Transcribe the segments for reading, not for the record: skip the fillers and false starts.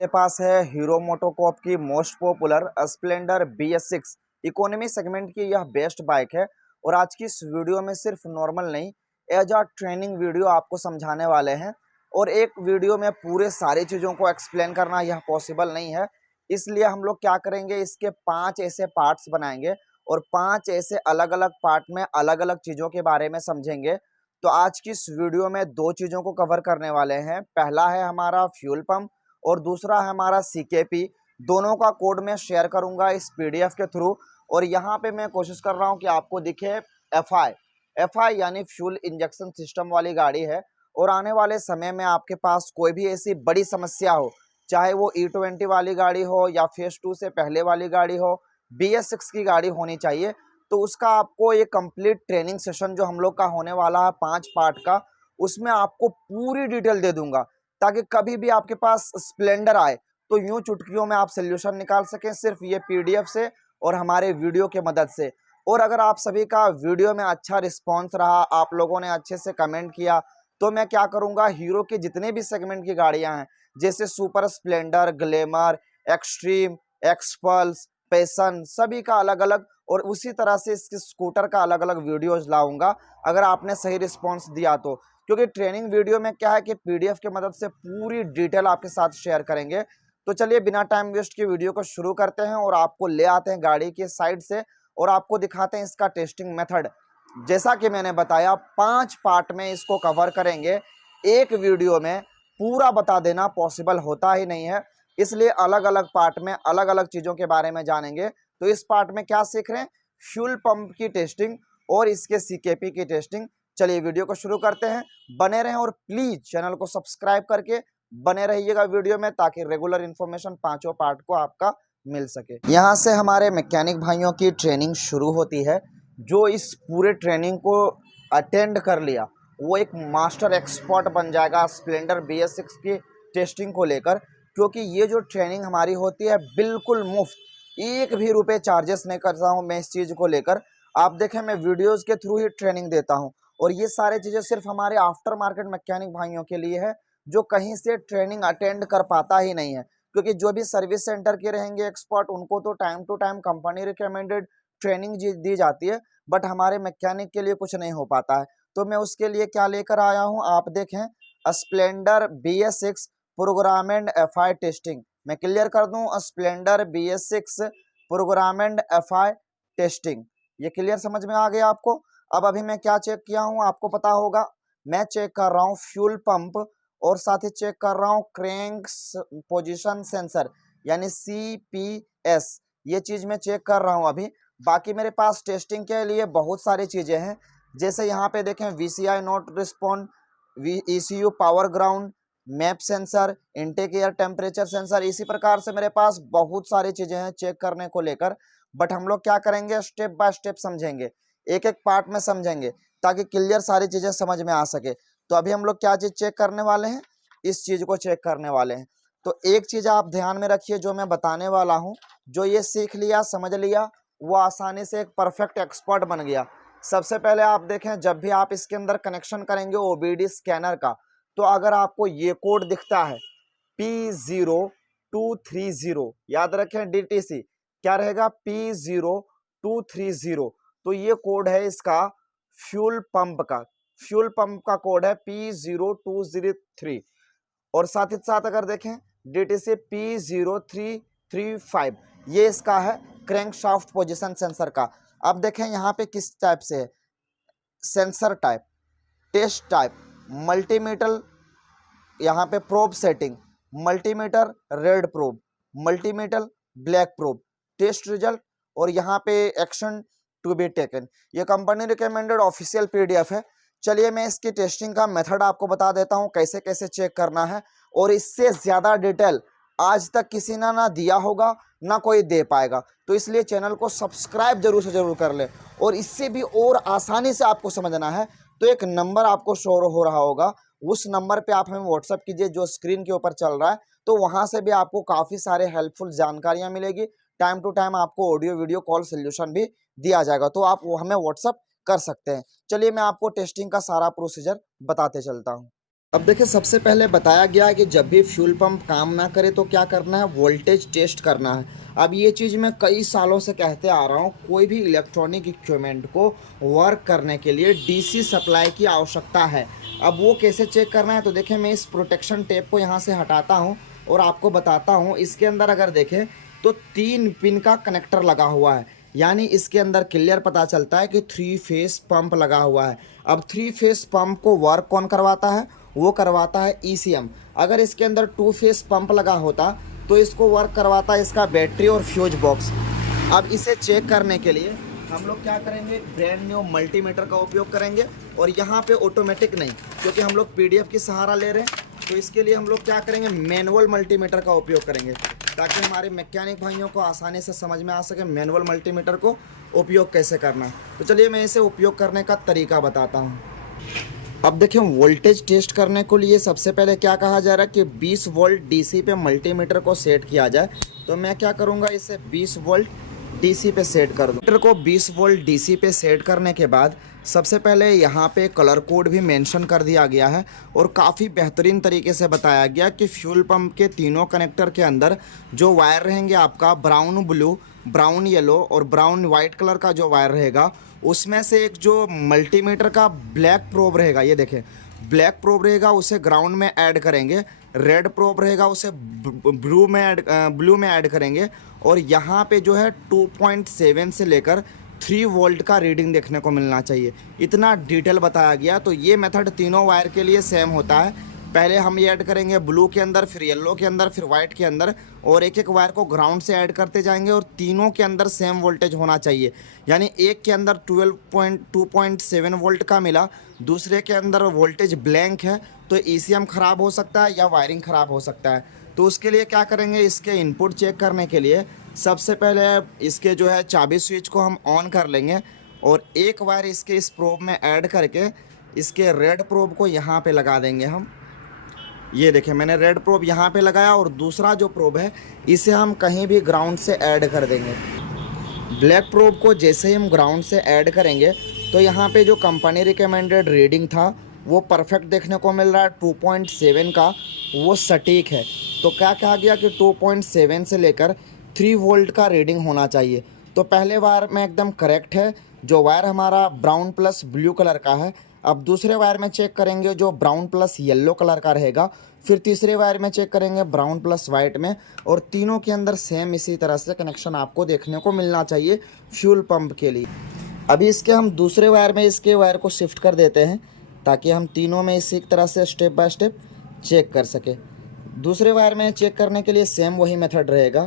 मेरे पास है hero MotoCorp की most popular Splendor BS6 economy segment की यह बेस्ट बाइक है। और आज की इस वीडियो में सिर्फ नॉर्मल नहीं, एज अ ट्रेनिंग वीडियो आपको समझाने वाले हैं। और एक वीडियो में पूरे सारी चीज़ों को एक्सप्लेन करना यह पॉसिबल नहीं है, इसलिए हम लोग क्या करेंगे, इसके 5 ऐसे पार्ट्स बनाएंगे और 5 ऐसे अलग अलग पार्ट में अलग अलग चीज़ों के बारे में समझेंगे। तो आज की इस वीडियो में 2 चीज़ों को कवर करने वाले हैं। पहला है हमारा फ्यूल पंप और दूसरा है हमारा CKP। दोनों का कोड मैं शेयर करूंगा इस PDF के थ्रू। और यहाँ पे मैं कोशिश कर रहा हूँ कि आपको दिखे FI यानी फ्यूल इंजेक्शन सिस्टम वाली गाड़ी है। और आने वाले समय में आपके पास कोई भी ऐसी बड़ी समस्या हो, चाहे वो E20 वाली गाड़ी हो या फेज 2 से पहले वाली गाड़ी हो, BS6 की गाड़ी होनी चाहिए। तो उसका आपको ये कंप्लीट ट्रेनिंग सेशन जो हम लोग का होने वाला है 5 पार्ट का, उसमें आपको पूरी डिटेल दे दूंगा, ताकि कभी भी आपके पास स्प्लेंडर आए तो यूं चुटकियों में आप सोल्यूशन निकाल सकें, सिर्फ ये PDF से और हमारे वीडियो के मदद से। और अगर आप सभी का वीडियो में अच्छा रिस्पांस रहा, आप लोगों ने अच्छे से कमेंट किया, तो मैं क्या करूंगा, हीरो के जितने भी सेगमेंट की गाड़ियां हैं, जैसे super Splendor, glamour, extreme, XPulse, passion, सभी का अलग अलग, और उसी तरह से इसके स्कूटर का अलग अलग वीडियोज लाऊंगा, अगर आपने सही रिस्पॉन्स दिया तो। क्योंकि ट्रेनिंग वीडियो में क्या है कि PDF की मदद से पूरी डिटेल आपके साथ शेयर करेंगे। तो चलिए बिना टाइम वेस्ट के वीडियो को शुरू करते हैं और आपको ले आते हैं गाड़ी की साइड से और आपको दिखाते हैं इसका टेस्टिंग मेथड। जैसा कि मैंने बताया 5 पार्ट में इसको कवर करेंगे, एक वीडियो में पूरा बता देना पॉसिबल होता ही नहीं है, इसलिए अलग अलग पार्ट में अलग अलग चीज़ों के बारे में जानेंगे। तो इस पार्ट में क्या सीख रहे हैं, फ्यूल पंप की टेस्टिंग और इसके CKP की टेस्टिंग। चलिए वीडियो को शुरू करते हैं, बने रहें और प्लीज चैनल को सब्सक्राइब करके बने रहिएगा वीडियो में, ताकि रेगुलर इन्फॉर्मेशन 5 पार्ट को आपका मिल सके। यहाँ से हमारे मैकेनिक भाइयों की ट्रेनिंग शुरू होती है। जो इस पूरे ट्रेनिंग को अटेंड कर लिया वो एक मास्टर एक्सपर्ट बन जाएगा स्प्लेंडर BS6 की टेस्टिंग को लेकर। क्योंकि ये जो ट्रेनिंग हमारी होती है बिल्कुल मुफ्त, एक भी रुपये चार्जेस नहीं करता हूँ मैं इस चीज़ को लेकर। आप देखें, मैं वीडियोज़ के थ्रू ही ट्रेनिंग देता हूँ और ये सारी चीज़ें सिर्फ हमारे आफ्टर मार्केट मैकेनिक भाइयों के लिए है, जो कहीं से ट्रेनिंग अटेंड कर पाता ही नहीं है। क्योंकि जो भी सर्विस सेंटर के रहेंगे एक्सपर्ट, उनको तो time to time company recommended training दी जाती है, बट हमारे मैकेनिक के लिए कुछ नहीं हो पाता है। तो मैं उसके लिए क्या लेकर आया हूँ, आप देखें, Splendor BS6 programme and FI testing. मैं क्लियर कर दूं, Splendor BS6 programme and FI testing. ये क्लियर समझ में आ गया आपको। अब अभी मैं क्या चेक किया हूँ आपको पता होगा, मैं चेक कर रहा हूँ फ्यूल पंप और साथ ही चेक कर रहा हूँ क्रैंक पोजीशन सेंसर यानी CPS। ये चीज़ मैं चेक कर रहा हूँ अभी। बाकी मेरे पास टेस्टिंग के लिए बहुत सारी चीज़ें हैं, जैसे यहाँ पे देखें VCI not respond, ECU power ground, map sensor, intake air temperature sensor. इसी प्रकार से मेरे पास बहुत सारी चीज़ें हैं चेक करने को लेकर। बट हम लोग क्या करेंगे, स्टेप बाय स्टेप समझेंगे, एक एक पार्ट में समझेंगे, ताकि क्लियर सारी चीज़ें समझ में आ सके। तो अभी हम लोग क्या चीज़ चेक करने वाले हैं, इस चीज़ को चेक करने वाले हैं। तो एक चीज़ आप ध्यान में रखिए, जो मैं बताने वाला हूँ, जो ये सीख लिया, समझ लिया, वो आसानी से एक परफेक्ट एक्सपर्ट बन गया। सबसे पहले आप देखें, जब भी आप इसके अंदर कनेक्शन करेंगे OBD स्कैनर का, तो अगर आपको ये कोड दिखता है P0230, याद रखें DTC क्या रहेगा, P0230, तो ये कोड है इसका फ्यूल पंप का। फ्यूल पंप का कोड है P0203। और साथ ही साथ अगर देखें DTC P0335, ये इसका है क्रैंकशाफ्ट पोजीशन सेंसर का। अब देखें यहाँ पे किस टाइप से है, sensor type, test type, multimeter, यहाँ पे probe setting, multimeter red probe, multimeter black probe, test result, और यहाँ पे एक्शन टू बी टेकन। ये कंपनी रिकमेंडेड ऑफिशियल PDF है। चलिए मैं इसकी टेस्टिंग का मेथड आपको बता देता हूँ, कैसे कैसे चेक करना है। और इससे ज़्यादा डिटेल आज तक किसी ने ना दिया होगा, ना कोई दे पाएगा। तो इसलिए चैनल को सब्सक्राइब जरूर से जरूर कर ले। और इससे भी और आसानी से आपको समझना है तो एक नंबर आपको शो हो रहा होगा, उस नंबर पे आप हमें व्हाट्सअप कीजिए, जो स्क्रीन के ऊपर चल रहा है। तो वहाँ से भी आपको काफ़ी सारे हेल्पफुल जानकारियाँ मिलेगी। टाइम टू टाइम आपको ऑडियो वीडियो कॉल सोल्यूशन भी दिया जाएगा, तो आप हमें व्हाट्सअप कर सकते हैं। चलिए मैं आपको टेस्टिंग का सारा प्रोसीजर बताते चलता हूँ। अब देखिए, सबसे पहले बताया गया है कि जब भी फ्यूल पंप काम ना करे तो क्या करना है, वोल्टेज टेस्ट करना है। अब ये चीज़ मैं कई सालों से कहते आ रहा हूँ, कोई भी इलेक्ट्रॉनिक इक्विपमेंट को वर्क करने के लिए डीसी सप्लाई की आवश्यकता है। अब वो कैसे चेक करना है, तो देखिए मैं इस प्रोटेक्शन टेप को यहाँ से हटाता हूँ और आपको बताता हूँ। इसके अंदर अगर देखें तो 3 पिन का कनेक्टर लगा हुआ है, यानी इसके अंदर क्लियर पता चलता है कि 3 फेस पंप लगा हुआ है। अब 3 फेस पंप को वर्क कौन करवाता है, वो करवाता है ईसीएम। अगर इसके अंदर 2 फेस पंप लगा होता तो इसको वर्क करवाता है इसका बैटरी और फ्यूज बॉक्स। अब इसे चेक करने के लिए हम लोग क्या करेंगे, ब्रांड न्यू मल्टीमीटर का उपयोग करेंगे। और यहाँ पे ऑटोमेटिक नहीं, क्योंकि हम लोग पीडीएफ की सहारा ले रहे हैं, तो इसके लिए हम लोग क्या करेंगे, मैनुअल मल्टीमीटर का उपयोग करेंगे, ताकि हमारे मैकेनिक भाइयों को आसानी से समझ में आ सके मैनुअल मल्टीमीटर को उपयोग कैसे करना है। तो चलिए मैं इसे उपयोग करने का तरीका बताता हूँ। अब देखिए, वोल्टेज टेस्ट करने के लिए सबसे पहले क्या कहा जा रहा है कि 20 वोल्ट डीसी पे मल्टीमीटर को सेट किया जाए। तो मैं क्या करूँगा, इसे 20 वोल्ट डीसी पे सेट कर दूँ। मीटर को 20 वोल्ट डीसी पे सेट करने के बाद सबसे पहले यहाँ पे कलर कोड भी मेंशन कर दिया गया है और काफ़ी बेहतरीन तरीके से बताया गया कि फ्यूल पंप के तीनों कनेक्टर के अंदर जो वायर रहेंगे आपका ब्राउन ब्लू, ब्राउन येलो और ब्राउन वाइट कलर का जो वायर रहेगा, उसमें से एक जो मल्टीमीटर का ब्लैक प्रोब रहेगा, ये देखें ब्लैक प्रोब रहेगा, उसे ग्राउंड में ऐड करेंगे। रेड प्रोब रहेगा, उसे ब्लू में ऐड करेंगे। और यहाँ पे जो है 2.7 से लेकर 3 वोल्ट का रीडिंग देखने को मिलना चाहिए। इतना डिटेल बताया गया। तो ये मेथड तीनों वायर के लिए सेम होता है। पहले हम ये ऐड करेंगे ब्लू के अंदर, फिर येलो के अंदर, फिर वाइट के अंदर, और एक एक वायर को ग्राउंड से ऐड करते जाएंगे और तीनों के अंदर सेम वोल्टेज होना चाहिए। यानी एक के अंदर 2.7 वोल्ट का मिला, दूसरे के अंदर वोल्टेज ब्लैंक है, तो ईसीएम ख़राब हो सकता है या वायरिंग ख़राब हो सकता है। तो उसके लिए क्या करेंगे, इसके इनपुट चेक करने के लिए सबसे पहले इसके जो है चाबी स्विच को हम ऑन कर लेंगे और एक वायर इसके इस प्रोब में ऐड करके इसके रेड प्रोब को यहाँ पे लगा देंगे हम। ये देखें, मैंने रेड प्रोब यहाँ पे लगाया और दूसरा जो प्रोब है इसे हम कहीं भी ग्राउंड से ऐड कर देंगे। ब्लैक प्रोब को जैसे ही हम ग्राउंड से ऐड करेंगे तो यहाँ पे जो कंपनी रिकमेंडेड रीडिंग था वो परफेक्ट देखने को मिल रहा है। 2.7 का वो सटीक है। तो क्या कहा गया कि 2.7 से लेकर 3 वोल्ट का रीडिंग होना चाहिए। तो पहले वायर में एकदम करेक्ट है, जो वायर हमारा ब्राउन प्लस ब्लू कलर का है। अब दूसरे वायर में चेक करेंगे जो ब्राउन प्लस येलो कलर का रहेगा, फिर तीसरे वायर में चेक करेंगे ब्राउन प्लस वाइट में, और तीनों के अंदर सेम इसी तरह से कनेक्शन आपको देखने को मिलना चाहिए फ्यूल पंप के लिए। अभी इसके हम दूसरे वायर में इसके वायर को शिफ्ट कर देते हैं ताकि हम तीनों में इसी तरह से स्टेप बाय स्टेप चेक कर सके। दूसरे वायर में चेक करने के लिए सेम वही मेथड रहेगा।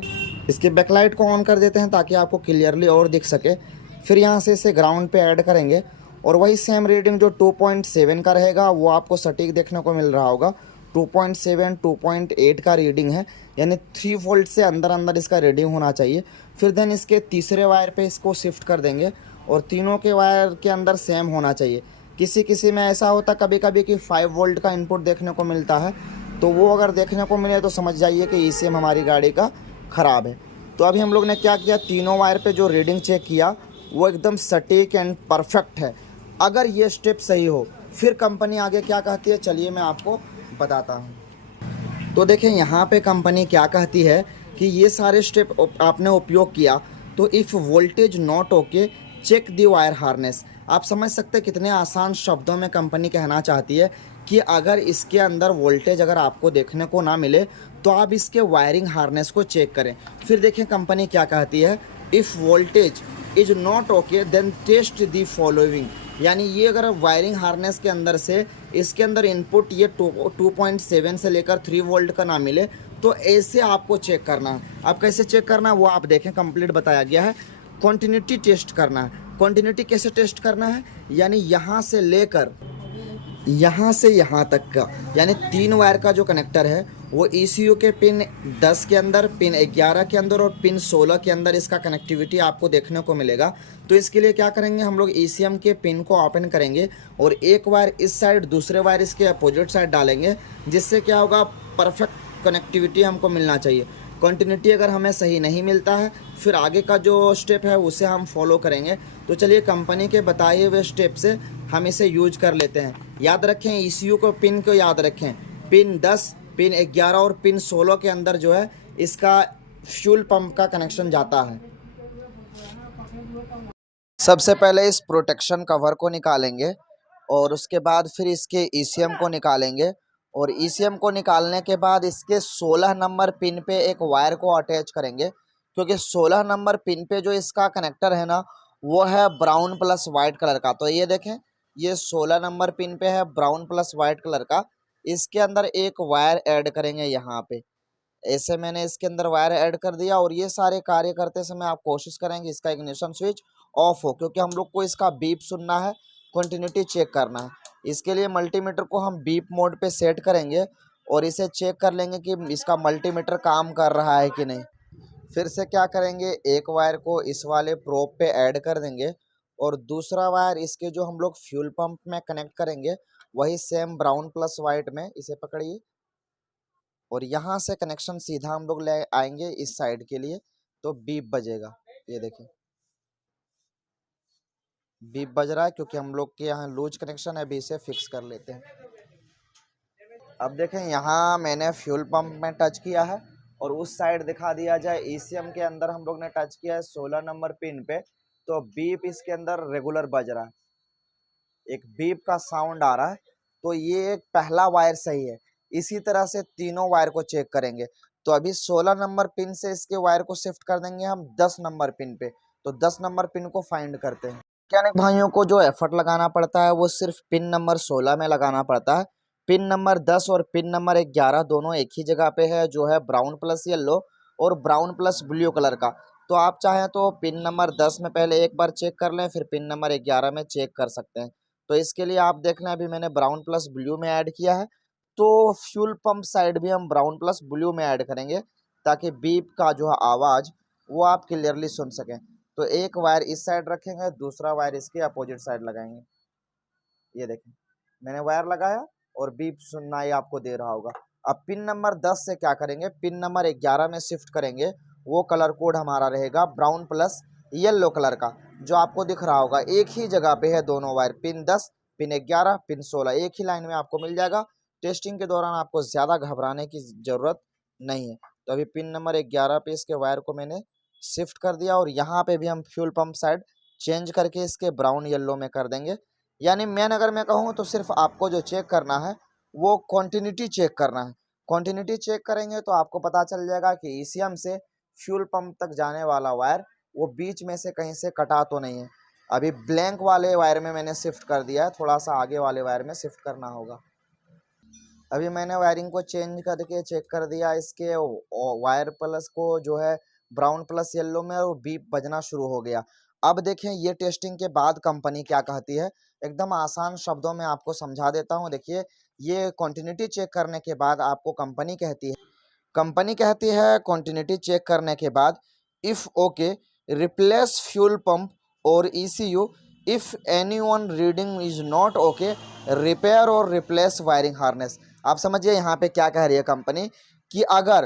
इसके बैकलाइट को ऑन कर देते हैं ताकि आपको क्लियरली और दिख सके। फिर यहाँ से इसे ग्राउंड पे ऐड करेंगे और वही सेम रीडिंग जो 2.7 का रहेगा वो आपको सटीक देखने को मिल रहा होगा। 2.7 2.8 का रीडिंग है, यानी 3 वोल्ट से अंदर अंदर इसका रीडिंग होना चाहिए। फिर देन इसके तीसरे वायर पे इसको शिफ्ट कर देंगे और तीनों के वायर के अंदर सेम होना चाहिए। किसी में ऐसा होता कभी कभी कि 5 वोल्ट का इनपुट देखने को मिलता है, तो वो अगर देखने को मिले तो समझ जाइए कि ईसीएम हमारी गाड़ी का ख़राब है। तो अभी हम लोग ने क्या किया, तीनों वायर पे जो रीडिंग चेक किया वो एकदम सटीक एंड परफेक्ट है। अगर ये स्टेप सही हो फिर कंपनी आगे क्या कहती है, चलिए मैं आपको बताता हूँ। तो देखें यहाँ पे कंपनी क्या कहती है कि ये सारे स्टेप आपने उपयोग किया तो if voltage not okay check the wire harness. आप समझ सकते हैं कितने आसान शब्दों में कंपनी कहना चाहती है कि अगर इसके अंदर वोल्टेज अगर आपको देखने को ना मिले तो आप इसके वायरिंग हार्नेस को चेक करें। फिर देखें कंपनी क्या कहती है, if voltage is not okay then test the following. यानी ये अगर वायरिंग हार्नेस के अंदर से इसके अंदर इनपुट ये 2.7 से लेकर 3 वोल्ट का ना मिले तो ऐसे आपको चेक करना है। अब कैसे चेक करना है वो आप देखें, कंप्लीट बताया गया है। कॉन्टिन्यूटी टेस्ट करना है। कॉन्टिन्यूटी कैसे टेस्ट करना है, यानी यहाँ से लेकर यहाँ से यहाँ तक का, यानी 3 वायर का जो कनेक्टर है वो ECU के पिन 10 के अंदर, पिन 11 के अंदर और पिन 16 के अंदर इसका कनेक्टिविटी आपको देखने को मिलेगा। तो इसके लिए क्या करेंगे, हम लोग ECM के पिन को ओपन करेंगे और एक वायर इस साइड दूसरे वायर इसके अपोजिट साइड डालेंगे, जिससे क्या होगा, परफेक्ट कनेक्टिविटी हमको मिलना चाहिए। कंटिन्यूटी अगर हमें सही नहीं मिलता है फिर आगे का जो स्टेप है उसे हम फॉलो करेंगे। तो चलिए कंपनी के बताए हुए स्टेप से हम इसे यूज कर लेते हैं। याद रखें, ECU को पिन को याद रखें, पिन 10, पिन 11 और पिन 16 के अंदर जो है इसका फ्यूल पंप का कनेक्शन जाता है। सबसे पहले इस प्रोटेक्शन कवर को निकालेंगे और उसके बाद फिर इसके ECM को निकालेंगे और ECM को निकालने के बाद इसके 16 नंबर पिन पे एक वायर को अटैच करेंगे, क्योंकि 16 नंबर पिन पे जो इसका कनेक्टर है ना वो है ब्राउन प्लस वाइट कलर का। तो ये देखें, ये 16 नंबर पिन पे है ब्राउन प्लस वाइट कलर का। इसके अंदर एक वायर ऐड करेंगे यहाँ पे। ऐसे मैंने इसके अंदर वायर ऐड कर दिया और ये सारे कार्य करते समय आप कोशिश करेंगे इसका इग्निशन स्विच ऑफ हो, क्योंकि हम लोग को इसका बीप सुनना है, कंटिन्यूटी चेक करना है। इसके लिए मल्टीमीटर को हम बीप मोड पे सेट करेंगे और इसे चेक कर लेंगे कि इसका मल्टीमीटर काम कर रहा है कि नहीं। फिर से क्या करेंगे, एक वायर को इस वाले प्रोब पे ऐड कर देंगे और दूसरा वायर इसके जो हम लोग फ्यूल पंप में कनेक्ट करेंगे वही सेम ब्राउन प्लस वाइट में, इसे पकड़िए और यहाँ से कनेक्शन सीधा हम लोग ले आएंगे इस साइड के लिए, तो बीप बजेगा। ये देखिए बीप बज रहा है, क्योंकि हम लोग के यहाँ लूज कनेक्शन है। अभी इसे फिक्स कर लेते हैं। अब देखें, यहाँ मैंने फ्यूल पंप में टच किया है और उस साइड दिखा दिया जाए ECM के अंदर हम लोग ने टच किया है 16 नंबर पिन पे, तो बीप इसके अंदर रेगुलर बज रहा है, एक बीप का साउंड आ रहा है। तो ये एक पहला वायर सही है। इसी तरह से तीनों वायर को चेक करेंगे। तो अभी 16 नंबर पिन से इसके वायर को शिफ्ट कर देंगे हम 10 नंबर पिन पे। तो 10 नंबर पिन को फाइंड करते हैं। मैकेनिक भाइयों को जो एफर्ट लगाना पड़ता है वो सिर्फ पिन नंबर 16 में लगाना पड़ता है। पिन नंबर 10 और पिन नंबर 11 दोनों एक ही जगह पे है, जो है ब्राउन प्लस येलो और ब्राउन प्लस ब्लू कलर का। तो आप चाहें तो पिन नंबर 10 में पहले एक बार चेक कर लें, फिर पिन नंबर 11 में चेक कर सकते हैं। तो इसके लिए आप देख लें, अभी मैंने ब्राउन प्लस ब्लू में ऐड किया है, तो फ्यूल पंप साइड भी हम ब्राउन प्लस ब्लू में ऐड करेंगे ताकि बीप का जो है आवाज़ वो आप क्लियरली सुन सकें। तो एक वायर इस साइड रखेंगे, दूसरा वायर इसके अपोजिट साइड लगाएंगे। ये देखें, मैंने वायर लगाया और बीप सुनना ही आपको दे रहा होगा। अब पिन नंबर 10 से क्या करेंगे, पिन नंबर 11 में शिफ्ट करेंगे। वो कलर कोड हमारा रहेगा ब्राउन प्लस येलो कलर का, जो आपको दिख रहा होगा। एक ही जगह पे है दोनों वायर, पिन 10, पिन 11, पिन 16 एक ही लाइन में आपको मिल जाएगा। टेस्टिंग के दौरान आपको ज़्यादा घबराने की ज़रूरत नहीं है। तो अभी पिन नंबर 11 पे इसके वायर को मैंने शिफ्ट कर दिया और यहाँ पे भी हम फ्यूल पंप साइड चेंज करके इसके ब्राउन येलो में कर देंगे। यानी मेन अगर मैं कहूँ तो सिर्फ आपको जो चेक करना है वो क्वांटिटी चेक करना है। क्वांटिटी चेक करेंगे तो आपको पता चल जाएगा कि ECM से फ्यूल पंप तक जाने वाला वायर वो बीच में से कहीं से कटा तो नहीं है। अभी ब्लैंक वाले वायर में मैंने शिफ्ट कर दिया है, थोड़ा सा आगे वाले वायर में शिफ्ट करना होगा। अभी मैंने वायरिंग को चेंज करके चेक कर दिया, इसके वायर प्लस को जो है ब्राउन प्लस येलो में और बीप बजना शुरू हो गया। अब देखें ये टेस्टिंग के बाद कंपनी क्या कहती है, एकदम आसान शब्दों में आपको समझा देता हूँ। देखिए, ये कंटिन्यूटी चेक करने के बाद आपको कंपनी कहती है कंटिन्यूटी चेक करने के बाद, if okay replace fuel pump और ECU, if any one reading is not okay repair और रिप्लेस वायरिंग हार्नेस। आप समझिए यहाँ पे क्या कह रही है कंपनी, कि अगर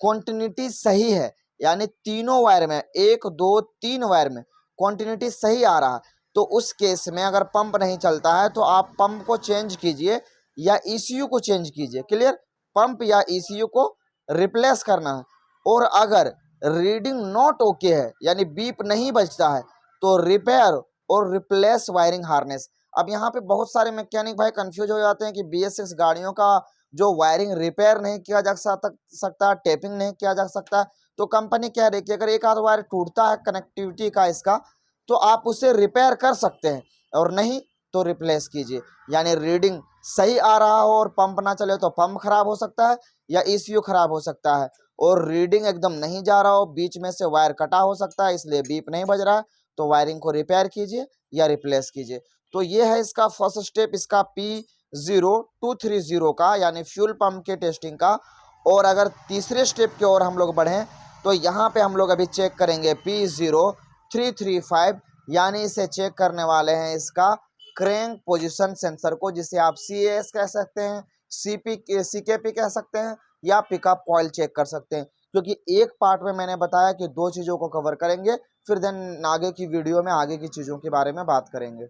कंटिन्यूटी सही है, यानी तीनों वायर में 1 2 3 वायर में कंटिन्यूटी सही आ रहा है, तो उस केस में अगर पंप नहीं चलता है तो आप पंप को चेंज कीजिए या ECU को चेंज कीजिए। क्लियर, पंप या ECU को रिप्लेस करना है। और अगर रीडिंग नॉट ओके है, यानी बीप नहीं बजता है, तो रिपेयर और रिप्लेस वायरिंग हार्नेस। अब यहाँ पे बहुत सारे मैकेनिक भाई कंफ्यूज हो जाते हैं कि BS6 गाड़ियों का जो वायरिंग रिपेयर नहीं किया जा सकता, टेपिंग नहीं किया जा सकता। तो कंपनी कह रही है कि अगर एक आध वायर टूटता है कनेक्टिविटी का इसका, तो आप उसे रिपेयर कर सकते हैं और नहीं तो रिप्लेस कीजिए। यानी रीडिंग सही आ रहा हो और पंप ना चले तो पंप खराब हो सकता है या ECU खराब हो सकता है, और रीडिंग एकदम नहीं जा रहा हो, बीच में से वायर कटा हो सकता है इसलिए बीप नहीं बज रहा है, तो वायरिंग को रिपेयर कीजिए या रिप्लेस कीजिए। तो ये है इसका फर्स्ट स्टेप, इसका P0230 का, यानी फ्यूल पंप के टेस्टिंग का। और अगर तीसरे स्टेप की ओर हम लोग बढ़ें तो यहाँ पे हम लोग अभी चेक करेंगे P0335, यानी इसे चेक करने वाले हैं इसका क्रैंक पोजीशन सेंसर को, जिसे आप CAS कह सकते हैं, CKP कह सकते हैं, या पिकअप कॉइल चेक कर सकते हैं। क्योंकि एक पार्ट में मैंने बताया कि 2 चीज़ों को कवर करेंगे, फिर देन आगे की वीडियो में आगे की चीज़ों के बारे में बात करेंगे।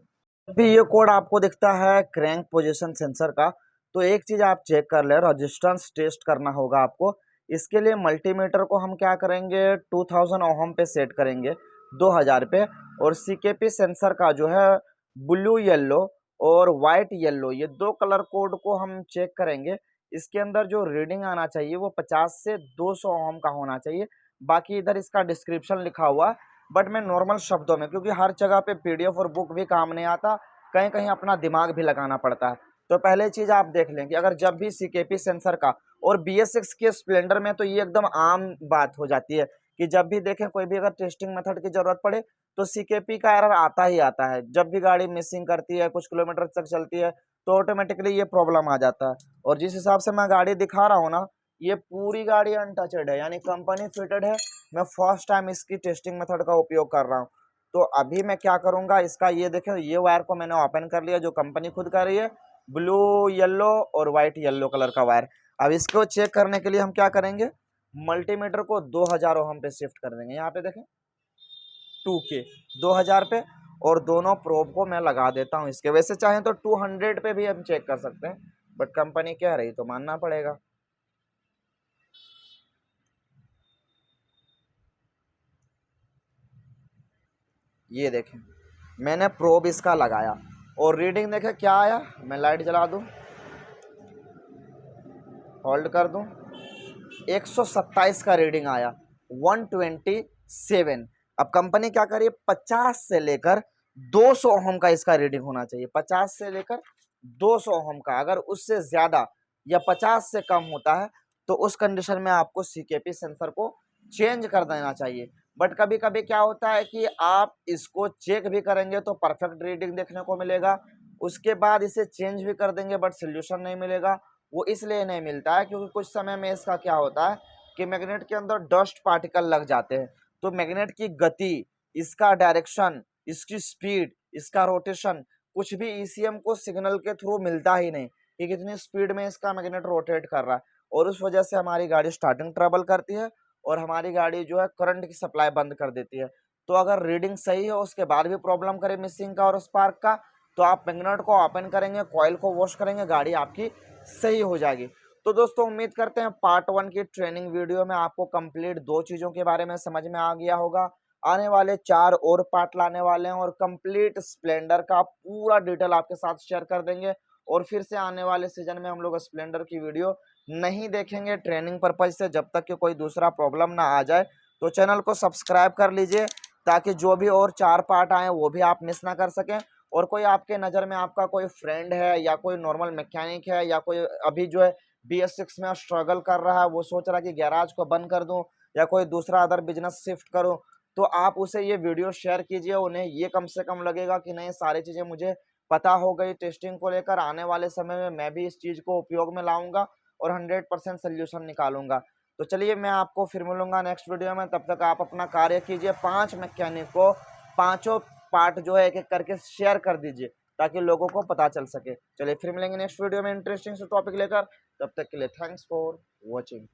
भी ये कोड आपको दिखता है क्रैंक पोजीशन सेंसर का, तो एक चीज़ आप चेक कर ले, रेजिस्टेंस टेस्ट करना होगा आपको। इसके लिए मल्टीमीटर को हम क्या करेंगे 2000 ओहम पे सेट करेंगे, 2000 पे। और सीकेपी सेंसर का जो है ब्लू येलो और वाइट येलो, ये दो कलर कोड को हम चेक करेंगे। इसके अंदर जो रीडिंग आना चाहिए वो 50 से 200 ओहम का होना चाहिए। बाकी इधर इसका डिस्क्रिप्शन लिखा हुआ है, बट मैं नॉर्मल शब्दों में, क्योंकि हर जगह पे पीडीएफ और बुक भी काम नहीं आता, कहीं कहीं अपना दिमाग भी लगाना पड़ता है। तो पहले चीज़ आप देख लें कि अगर जब भी सीकेपी सेंसर का, और BS6 के स्प्लेंडर में तो ये एकदम आम बात हो जाती है कि जब भी देखें कोई भी अगर टेस्टिंग मेथड की ज़रूरत पड़े तो सीकेपी का एरर आता ही आता है। जब भी गाड़ी मिसिंग करती है, कुछ किलोमीटर तक चलती है, तो ऑटोमेटिकली ये प्रॉब्लम आ जाता है। और जिस हिसाब से मैं गाड़ी दिखा रहा हूँ ना, ये पूरी गाड़ी अनटचड है, यानी कंपनी फिटेड है। मैं फर्स्ट टाइम इसकी टेस्टिंग मेथड का उपयोग कर रहा हूँ। तो अभी मैं क्या करूँगा, इसका ये देखें, ये वायर को मैंने ओपन कर लिया जो कंपनी खुद कर रही है, ब्लू येलो और वाइट येलो कलर का वायर। अब इसको चेक करने के लिए हम क्या करेंगे, मल्टीमीटर को 2000 ओहम पे शिफ्ट कर देंगे। यहाँ पे देखें 2K 2000 पे, और दोनों प्रोब को मैं लगा देता हूँ इसके। वैसे चाहें तो 200 पे भी हम चेक कर सकते हैं, बट कंपनी कह रही तो मानना पड़ेगा। ये देखें मैंने प्रोब इसका लगाया और रीडिंग देखें क्या आया। मैं लाइट जला दूं, होल्ड कर दूं, 127 का रीडिंग आया, 127। अब कंपनी क्या कर रही है, 50 से लेकर 200 ओहम का इसका रीडिंग होना चाहिए, 50 से लेकर 200 ओहम का। अगर उससे ज़्यादा या 50 से कम होता है तो उस कंडीशन में आपको सीकेपी सेंसर को चेंज कर देना चाहिए। बट कभी कभी क्या होता है कि आप इसको चेक भी करेंगे तो परफेक्ट रीडिंग देखने को मिलेगा, उसके बाद इसे चेंज भी कर देंगे बट सोल्यूशन नहीं मिलेगा। वो इसलिए नहीं मिलता है क्योंकि कुछ समय में इसका क्या होता है कि मैग्नेट के अंदर डस्ट पार्टिकल लग जाते हैं। तो मैग्नेट की गति, इसका डायरेक्शन, इसकी स्पीड, इसका रोटेशन, कुछ भी ईसीएम को सिग्नल के थ्रू मिलता ही नहीं कि कितनी स्पीड में इसका मैग्नेट रोटेट कर रहा है। और उस वजह से हमारी गाड़ी स्टार्टिंग ट्रबल करती है और हमारी गाड़ी जो है करंट की सप्लाई बंद कर देती है। तो अगर रीडिंग सही हो उसके बाद भी प्रॉब्लम करे मिसिंग का और स्पार्क का, तो आप मैग्नेट को ओपन करेंगे, कॉइल को वॉश करेंगे, गाड़ी आपकी सही हो जाएगी। तो दोस्तों उम्मीद करते हैं पार्ट 1 की ट्रेनिंग वीडियो में आपको कंप्लीट दो चीज़ों के बारे में समझ में आ गया होगा। आने वाले 4 और पार्ट लाने वाले हैं और कंप्लीट स्प्लेंडर का पूरा डिटेल आपके साथ शेयर कर देंगे। और फिर से आने वाले सीजन में हम लोग स्प्लेंडर की वीडियो नहीं देखेंगे ट्रेनिंग पर्पज से, जब तक कि कोई दूसरा प्रॉब्लम ना आ जाए। तो चैनल को सब्सक्राइब कर लीजिए ताकि जो भी और 4 पार्ट आए वो भी आप मिस ना कर सकें। और कोई आपके नज़र में आपका कोई फ्रेंड है या कोई नॉर्मल मैकेनिक है या कोई अभी जो है BS6 में स्ट्रगल कर रहा है, वो सोच रहा है कि गैराज को बंद कर दूं या कोई दूसरा अदर बिजनेस शिफ्ट करूं, तो आप उसे ये वीडियो शेयर कीजिए। उन्हें ये कम से कम लगेगा कि नहीं सारी चीज़ें मुझे पता हो गई टेस्टिंग को लेकर, आने वाले समय में मैं भी इस चीज़ को उपयोग में लाऊंगा और 100% सोल्यूशन निकालूंगा। तो चलिए मैं आपको फिर मिलूंगा नेक्स्ट वीडियो में, तब तक आप अपना कार्य कीजिए। 5 मैकेनिक को पाँचों पार्ट जो है एक एक करके शेयर कर दीजिए ताकि लोगों को पता चल सके। चलिए फिर मिलेंगे नेक्स्ट वीडियो में इंटरेस्टिंग से टॉपिक लेकर, तब तक के लिए थैंक्स फॉर वॉचिंग।